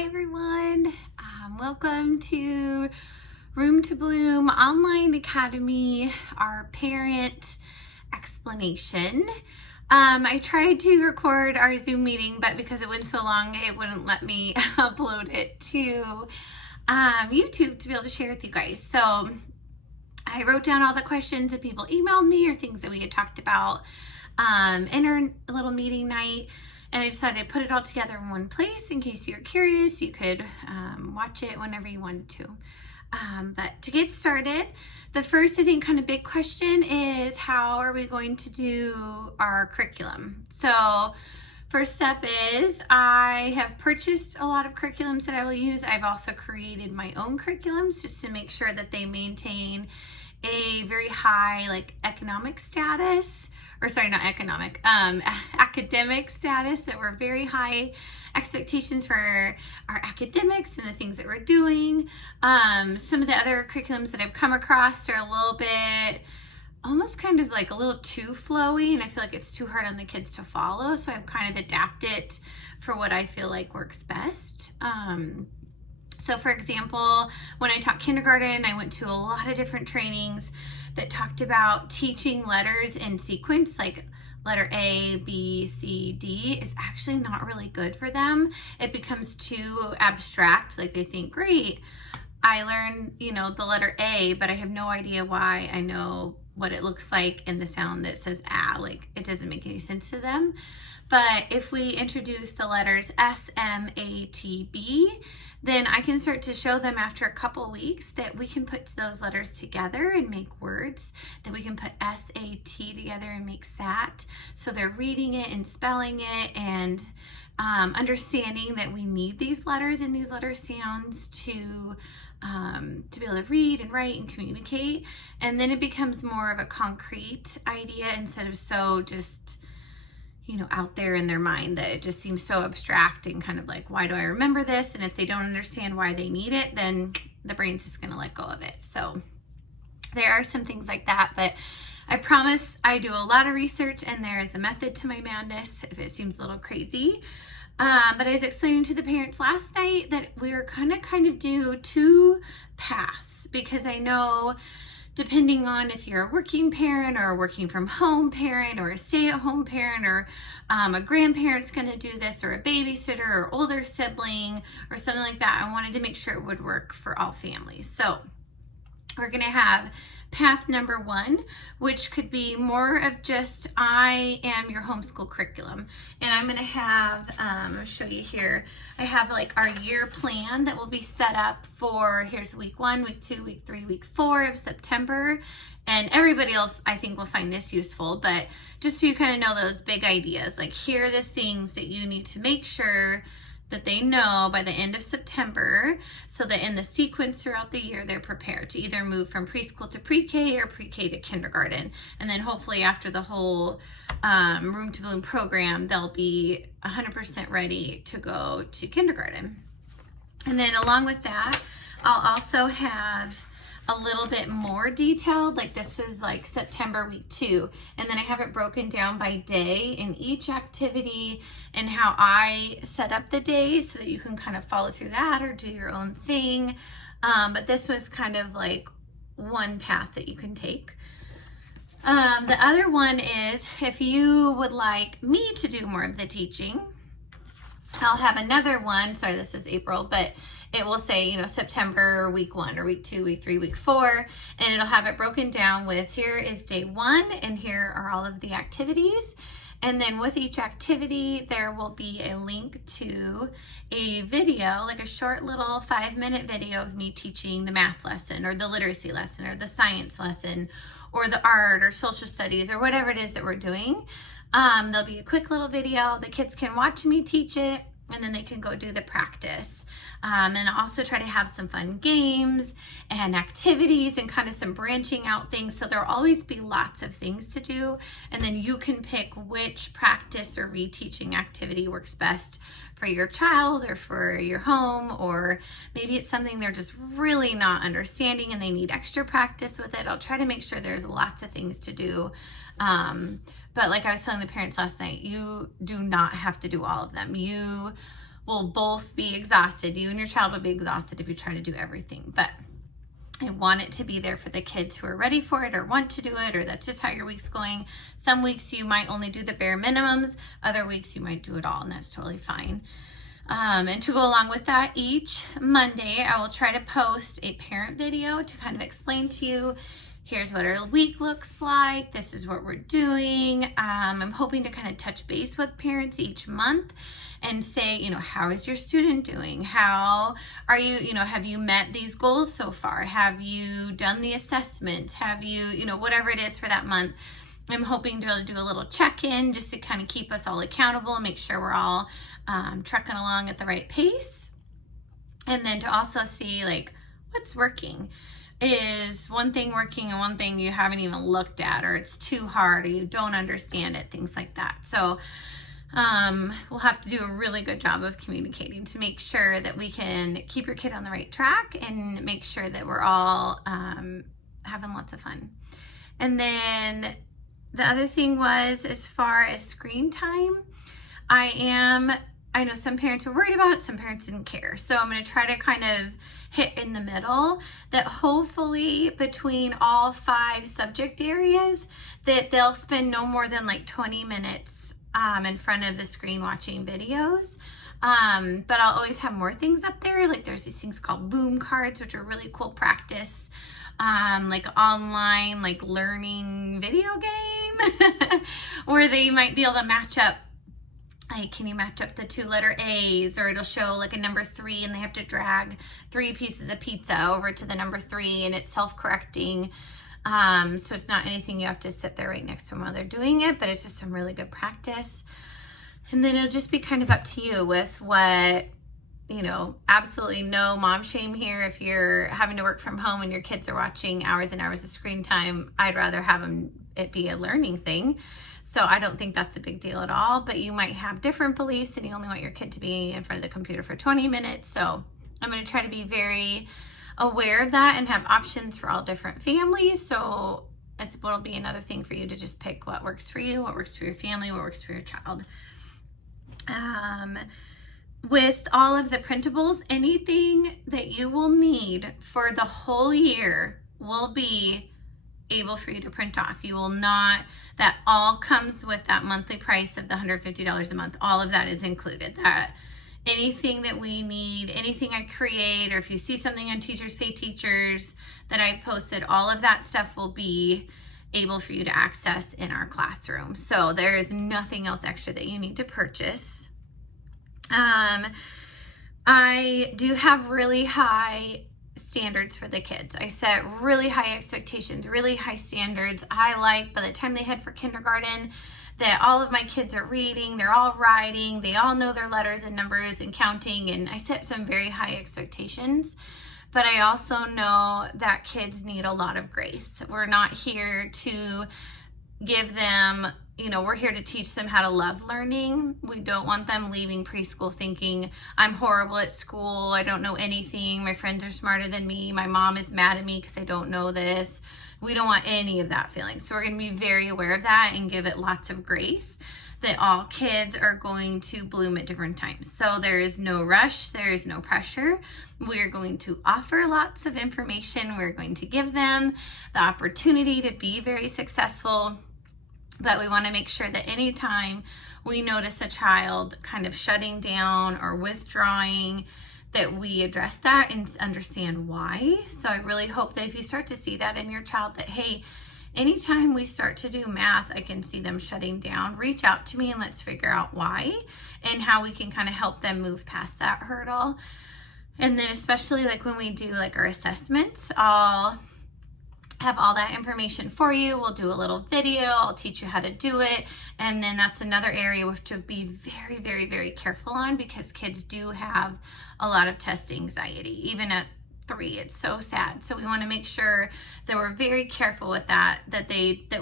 Hi everyone, welcome to Room to Bloom Online Academy, our parent explanation. I tried to record our Zoom meeting, but because it went so long, it wouldn't let me upload it to YouTube to be able to share with you guys. So I wrote down all the questions that people emailed me or things that we had talked about in our little meeting night. And I decided to put it all together in one place in case you're curious. You could watch it whenever you wanted to. But to get started, the first, I think, kind of big question is how are we going to do our curriculum? So first step is I have purchased a lot of curriculums that I will use. I've also created my own curriculums just to make sure that they maintain a very high economic status. Or sorry, not economic, academic status, that we're very high expectations for our academics and the things that we're doing. Some of the other curriculums that I've come across are a little bit, almost kind of like a little too flowy, and I feel like it's too hard on the kids to follow. So I've kind of adapted for what I feel like works best. So for example, when I taught kindergarten, I went to a lot of different trainings that talked about teaching letters in sequence, like letter A, B, C, D is actually not really good for them. It becomes too abstract. Like they think, great, I learned, the letter A, but I have no idea why I know what it looks like in the sound that says ah. Like it doesn't make any sense to them. But if we introduce the letters S, M, A, T, B, then I can start to show them after a couple weeks that we can put those letters together and make words, that we can put S-A-T together and make SAT. So they're reading it and spelling it and understanding that we need these letters and these letter sounds to be able to read and write and communicate. And then it becomes more of a concrete idea instead of so just out there in their mind that it just seems so abstract and kind of like, why do I remember this? And if they don't understand why they need it, then the brain's just going to let go of it. So there are some things like that, but I promise I do a lot of research and there is a method to my madness if it seems a little crazy. But I was explaining to the parents last night that we are kind of do two paths, because I know depending on if you're a working parent or a working from home parent or a stay-at-home parent or a grandparent's going to do this, or a babysitter or older sibling or something like that, I wanted to make sure it would work for all families. So we're going to have path number one, which could be more of just I am your homeschool curriculum. And I'm going to have, I'll show you here, I have our year plan that will be set up for, here's week 1, week 2, week 3, week 4 of September. And everybody I think will find this useful, but just so you kind of know those big ideas, here are the things that you need to make sure that they know by the end of September, so that in the sequence throughout the year, they're prepared to either move from preschool to pre-K or pre-K to kindergarten. And then hopefully after the whole Room to Bloom program, they'll be 100% ready to go to kindergarten. And then along with that, I'll also have a little bit more detailed, this is September week 2, and then I have it broken down by day in each activity and how I set up the day so that you can kind of follow through that or do your own thing. But this was kind of one path that you can take. The other one is if you would like me to do more of the teaching, I'll have another one. Sorry, this is April, but it will say, September week 1 or week 2, week 3, week 4, and it'll have it broken down with here is day 1 and here are all of the activities. And then with each activity, there will be a link to a video, a short little 5-minute video of me teaching the math lesson or the literacy lesson or the science lesson or the art or social studies or whatever it is that we're doing. There'll be a quick little video. The kids can watch me teach it, and then they can go do the practice. And also try to have some fun games and activities and kind of some branching out things. So there'll always be lots of things to do. And then you can pick which practice or reteaching activity works best for your child or for your home, or maybe it's something they're just really not understanding and they need extra practice with it. I'll try to make sure there's lots of things to do. But like I was telling the parents last night, you do not have to do all of them. You will both be exhausted. You and your child will be exhausted if you try to do everything. But I want it to be there for the kids who are ready for it or want to do it, or that's just how your week's going. Some weeks you might only do the bare minimums. Other weeks you might do it all, and that's totally fine. And to go along with that, each Monday I will try to post a parent video to kind of explain to you, here's what our week looks like. This is what we're doing. I'm hoping to kind of touch base with parents each month and say, you know, how is your student doing? How are you, you know, have you met these goals so far? Have you done the assessments? Have you, you know, whatever it is for that month. I'm hoping to be able to do a little check-in just to kind of keep us all accountable and make sure we're all trucking along at the right pace. And then to also see like what's working. Is one thing working and one thing you haven't even looked at, or it's too hard, or you don't understand it, things like that. So we'll have to do a really good job of communicating to make sure that we can keep your kid on the right track and make sure that we're all having lots of fun. And then the other thing was, as far as screen time, I know some parents were worried about it, some parents didn't care. So I'm going to try to kind of hit in the middle, that hopefully between all 5 subject areas that they'll spend no more than like 20 minutes in front of the screen watching videos. But I'll always have more things up there. Like there's these things called boom cards, which are really cool practice, like online, like learning video game where they might be able to match up. Like, can you match up the 2 letter A's, or it'll show like a number 3 and they have to drag 3 pieces of pizza over to the number 3 and it's self-correcting. So it's not anything you have to sit there right next to them while they're doing it, but it's just some really good practice. And then it'll just be kind of up to you with what, you know, absolutely no mom shame here. If you're having to work from home and your kids are watching hours and hours of screen time, I'd rather have it be a learning thing. So I don't think that's a big deal at all, but you might have different beliefs and you only want your kid to be in front of the computer for 20 minutes. So I'm going to try to be very aware of that and have options for all different families. So it'll be another thing for you to just pick what works for you, what works for your family, what works for your child. With all of the printables, anything that you will need for the whole year will be able for you to print off. You will not, that all comes with that monthly price of the $150 a month. All of that is included. That anything that we need, anything I create, or if you see something on Teachers Pay Teachers that I posted, all of that stuff will be able for you to access in our classroom. So there is nothing else extra that you need to purchase. I do have really high standards for the kids. I set really high expectations, really high standards. I like by the time they head for kindergarten that all of my kids are reading, they're all writing, they all know their letters and numbers and counting, and I set some very high expectations. But I also know that kids need a lot of grace. We're not here to give them, we're here to teach them how to love learning. We don't want them leaving preschool thinking, I'm horrible at school, I don't know anything, my friends are smarter than me, my mom is mad at me because I don't know this. We don't want any of that feeling. So we're going to be very aware of that and give it lots of grace, that all kids are going to bloom at different times. So there is no rush, there is no pressure. We're going to offer lots of information. We're going to give them the opportunity to be very successful. But we want to make sure that anytime we notice a child kind of shutting down or withdrawing, that we address that and understand why. So I really hope that if you start to see that in your child, that, hey, anytime we start to do math, I can see them shutting down, reach out to me and let's figure out why and how we can kind of help them move past that hurdle. And then especially like when we do like our assessments, I'll have all that information for you. We'll do a little video. I'll teach you how to do it. And then that's another area we have to be very, very, very careful on, because kids do have a lot of test anxiety, even at 3. It's so sad. So we want to make sure that we're very careful with that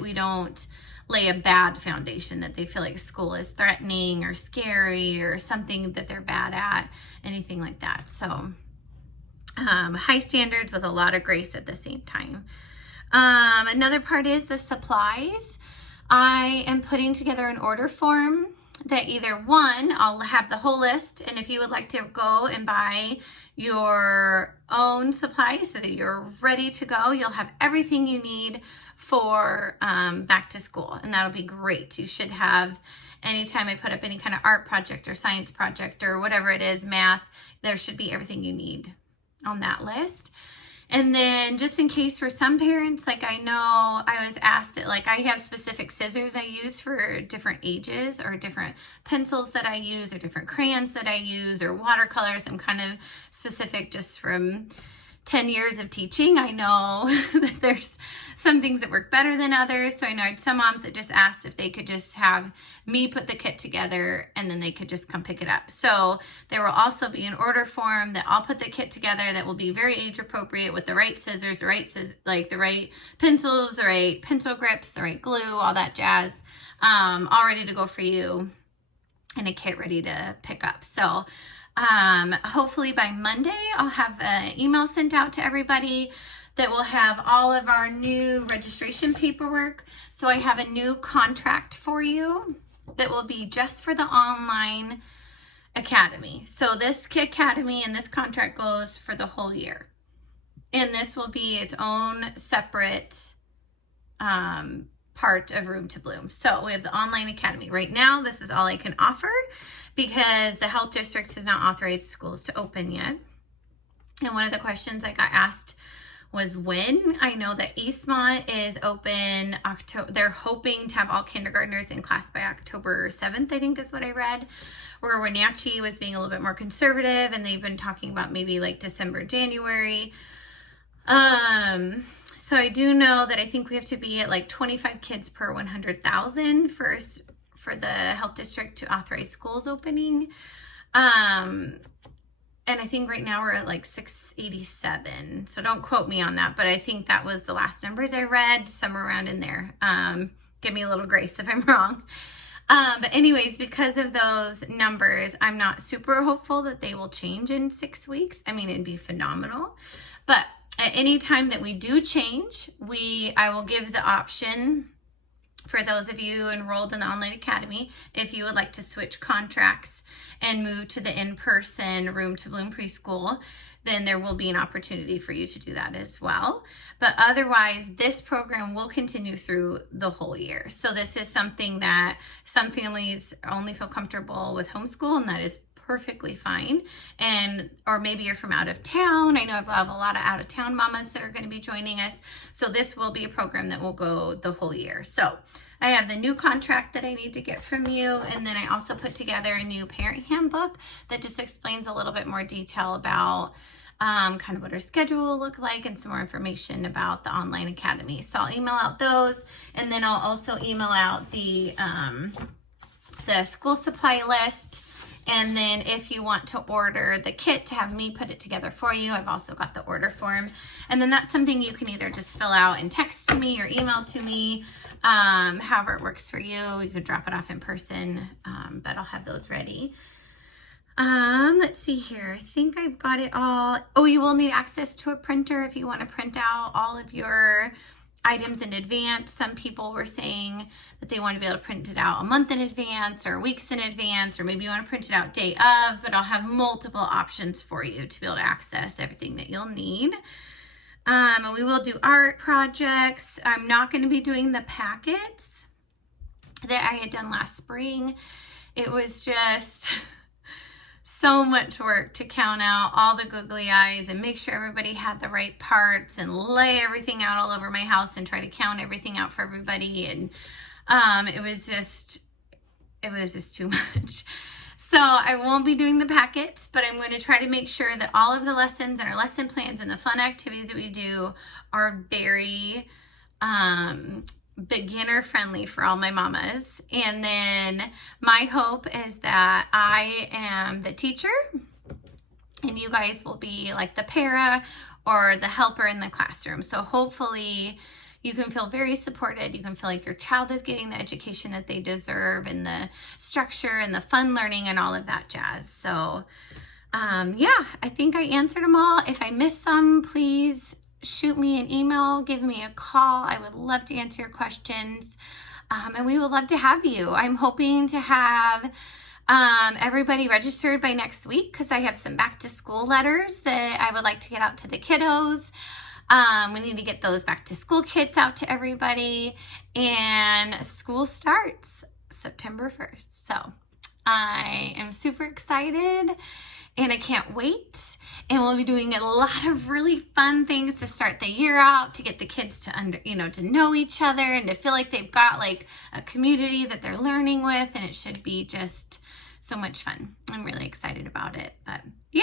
we don't lay a bad foundation, that they feel like school is threatening or scary or something that they're bad at, anything like that. So high standards with a lot of grace at the same time. Another part is the supplies. I am putting together an order form that either one, I'll have the whole list, and if you would like to go and buy your own supplies so that you're ready to go, you'll have everything you need for back to school, and that'll be great. You should have, anytime I put up any kind of art project or science project or whatever it is, math, there should be everything you need on that list. And then just in case for some parents, like I know I was asked that, like I have specific scissors I use for different ages, or different pencils that I use, or different crayons that I use, or watercolors. I'm kind of specific just from 10 years of teaching. I know that there's some things that work better than others. So I know I had some moms that just asked if they could just have me put the kit together and then they could just come pick it up. So there will also be an order form that I'll put the kit together that will be very age appropriate, with the right scissors, the right pencils, the right pencil grips, the right glue, all that jazz, all ready to go for you, and a kit ready to pick up. So hopefully by Monday, I'll have an email sent out to everybody that will have all of our new registration paperwork. So I have a new contract for you that will be just for the online academy. So this academy and this contract goes for the whole year. And this will be its own separate part of Room to Bloom. So we have the online academy. Right now, this is all I can offer because the health district has not authorized schools to open yet. And one of the questions I got asked was when. I know that Eastmont is open October. They're hoping to have all kindergartners in class by October 7th, I think is what I read. Where Wenatchee was being a little bit more conservative, and they've been talking about maybe like December, January. So I do know that I think we have to be at like 25 kids per 100,000 for the health district to authorize schools opening. And I think right now we're at like 687. So don't quote me on that, but I think that was the last numbers I read, somewhere around in there. Give me a little grace if I'm wrong. But anyways, because of those numbers, I'm not super hopeful that they will change in 6 weeks. I mean, it'd be phenomenal. But at any time that we do change, I will give the option for those of you enrolled in the online academy, if you would like to switch contracts and move to the in-person Room to Bloom preschool, then there will be an opportunity for you to do that as well. But otherwise, this program will continue through the whole year. So this is something that some families only feel comfortable with homeschool, and that is perfectly fine. Or maybe you're from out of town. I know I have a lot of out of town mamas that are going to be joining us. So this will be a program that will go the whole year. So I have the new contract that I need to get from you. And then I also put together a new parent handbook that just explains a little bit more detail about kind of what our schedule will look like, and some more information about the online academy. So I'll email out those, and then I'll also email out the school supply list. And then if you want to order the kit to have me put it together for you, I've also got the order form. And then that's something you can either just fill out and text to me or email to me, however it works for you. You could drop it off in person, but I'll have those ready. Let's see here. I think I've got it all. Oh, you will need access to a printer if you want to print out all of your items in advance. Some people were saying that they want to be able to print it out a month in advance or weeks in advance, or maybe you want to print it out day of, but I'll have multiple options for you to be able to access everything that you'll need. And we will do art projects. I'm not going to be doing the packets that I had done last spring. It was just so much work to count out all the googly eyes and make sure everybody had the right parts and lay everything out all over my house and try to count everything out for everybody. And it was just too much. So I won't be doing the packets, but I'm going to try to make sure that all of the lessons and our lesson plans and the fun activities that we do are very beginner friendly for all my mamas. And then my hope is that I am the teacher and you guys will be like the para or the helper in the classroom. So hopefully you can feel very supported. You can feel like your child is getting the education that they deserve, and the structure and the fun learning and all of that jazz. So yeah, I think I answered them all. If I missed some, please shoot me an email, give me a call. I would love to answer your questions. And we would love to have you. I'm hoping to have everybody registered by next week because I have some back to school letters that I would like to get out to the kiddos. We need to get those back to school kits out to everybody, and school starts September 1st. So I am super excited and I can't wait. And we'll be doing a lot of really fun things to start the year out, to get the kids to know each other and to feel like they've got like a community that they're learning with, and it should be just so much fun. I'm really excited about it. But yeah,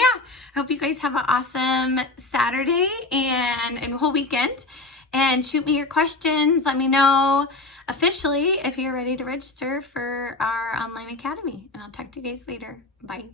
I hope you guys have an awesome Saturday and whole weekend. And shoot me your questions. Let me know officially if you're ready to register for our online academy. And I'll talk to you guys later. Bye.